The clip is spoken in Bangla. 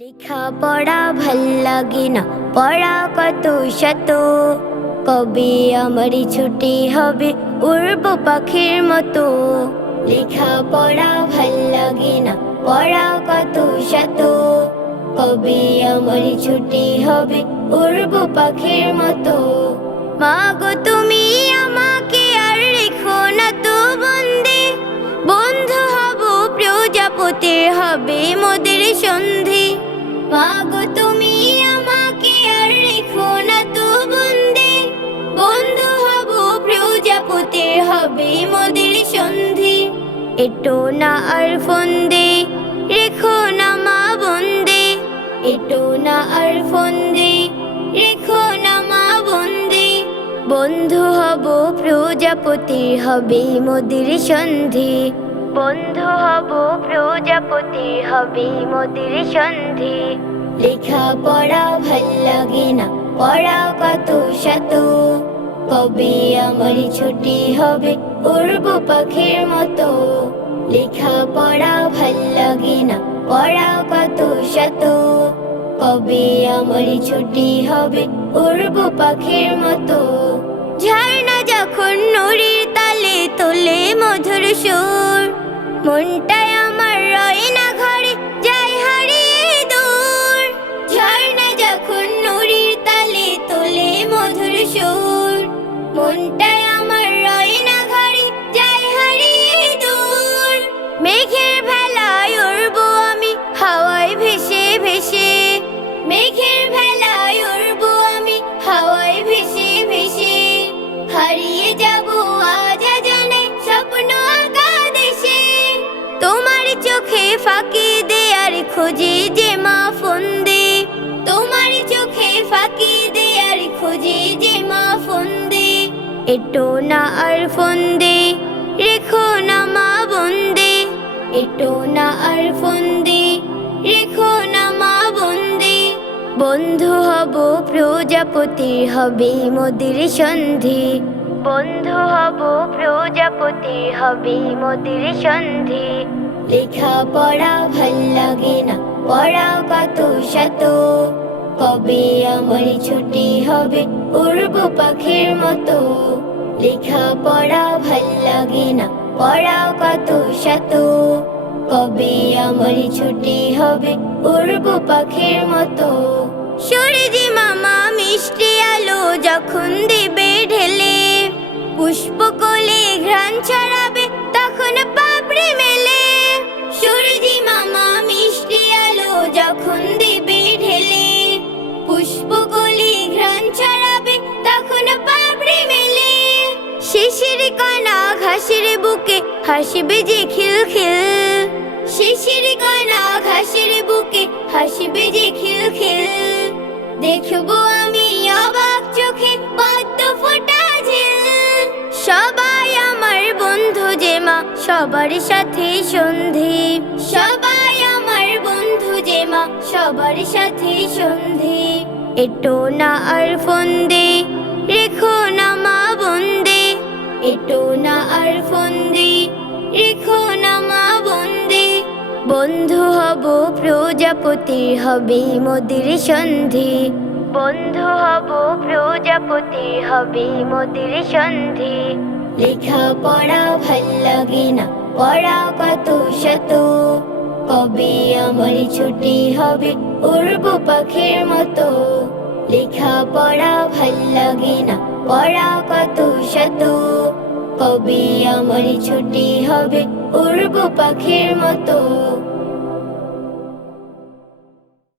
লেখা পড়া ভাল লাগে না, পড়া কত শত। কবে আমারই ছুটি হবে উড়ব পাখির মতো। লেখা পড়া ভাল লাগে না, পড়া কত শত। কবে আমারই ছুটি হবে উড়ব পাখির মতো। মা গো তুমি আমাকে আর রেখো না তো বন্দে। বন্ধু হব প্রজাপতির হবে মোদের সন্ধি। মা গো তুমি আমাকে আর রেখো না তো বন্দে। বন্ধু হব প্রজাপতির হবে মোদের সন্ধি। এটো না আর ফন্দে, রেখো না মা বন্দে। এটো না আর ফন্দে, রেখো না মা বন্দে। বন্ধু হব প্রজাপতির হবে মোদের সন্ধি। বন্ধু হব প্রজাপতির হবে মোদের সন্ধি। লেখা পড়া ভাল লাগে না, পড়া কত শত। কবে আমারই ছুটি হবে উড়ব পাখির মতো। লেখা পড়া ভাল লাগে না, পড়া কত শত। কবে আমারই ছুটি হবে উড়ব পাখির মতো। ঝর্ণা যখন নড়ির তালে তোলে মধুর সুর, মনটায় আমার রয় না ঘরে, যায় হারিয়ে দূর। ঝর্ণা যখন নড়ির তালে তোলে মধুর সুর, মনটায় আমার রয় না ঘরে, যায় হারিয়ে দূর। মেঘের ভেলায় উড়ব আমি হাওয়ায় ভেসে ভেসে। মেঘের ভেলায় উড়ব আমি হাওয়ায় ভেসে ভেসে। হারিয়ে যাব আজ জানে স্বপ্ন আঁকা দেশে। তোমার চোখে ফাঁকি দেয়ার খোঁজে যে মা ফন্দে। তোমার চোখে ফাঁকি দেয়ার খোঁজে যে মা ফন্দে। এটো না আর ফন্দে, রেখো না মা বন্দে। এটো না আর ফন্দে, রেখো না মা বন্দে। বন্ধু হব প্রজাপতির হবে মোদের সন্ধি। বন্ধু হব প্রজাপতির হবে মোদের সন্ধি। লেখা পড়া ভাল লাগে না, পড়া কত শত। কবে আমারই ছুটি হবে উড়ব পাখির মতো। লেখা পড়া ভাল লাগে না, পড়া কত শত। কবে আমারই ছুটি হবে উড়ব পাখির মতো। সূর্যি মামা মিষ্টি আলো যখন দেবে ঢেলে, পুষ্পকলে ঘ্রাণ ছড়াবে তখন পাপড়ি মেলে। সূর্যি মামা মিষ্টি আলো যখন দেবে ঢেলে, পুষ্পকলে ঘ্রাণ ছড়াবে তখন পাপড়ি মেলে। শিশির কণা ঘাসের বুকে হাসবে যে খিলখিল। শিশির কণা ঘাসের বুকে হাসবে যে খিলখিল। দেখবো আমি অবাক চোখে পদ্ম ফোটা ঝিল। সবাই আমার বন্ধু যে মা, সবার সাথে সন্ধি। সবাই আমার বন্ধু যে মা, সবার সাথে সন্ধি। এটো না আর ফন্দে, রেখো না মা বন্দে। এটো না আর ফন্দে, রেখো না মা বন্দে। বন্ধু হব প্রজাপতির হবে মোদের সন্ধি। বন্ধু হব প্রজাপতির হবে মোদের সন্ধি। লেখা পড়া ভাল লাগে না, পড়া কত শত। কবে আমারই ছুটি হবে উড়ব পাখির মতো। লেখা পড়া ভাল লাগে না, পড়া কত শত। কবে আমারই ছুটি হবে উড়ব পাখির মতো।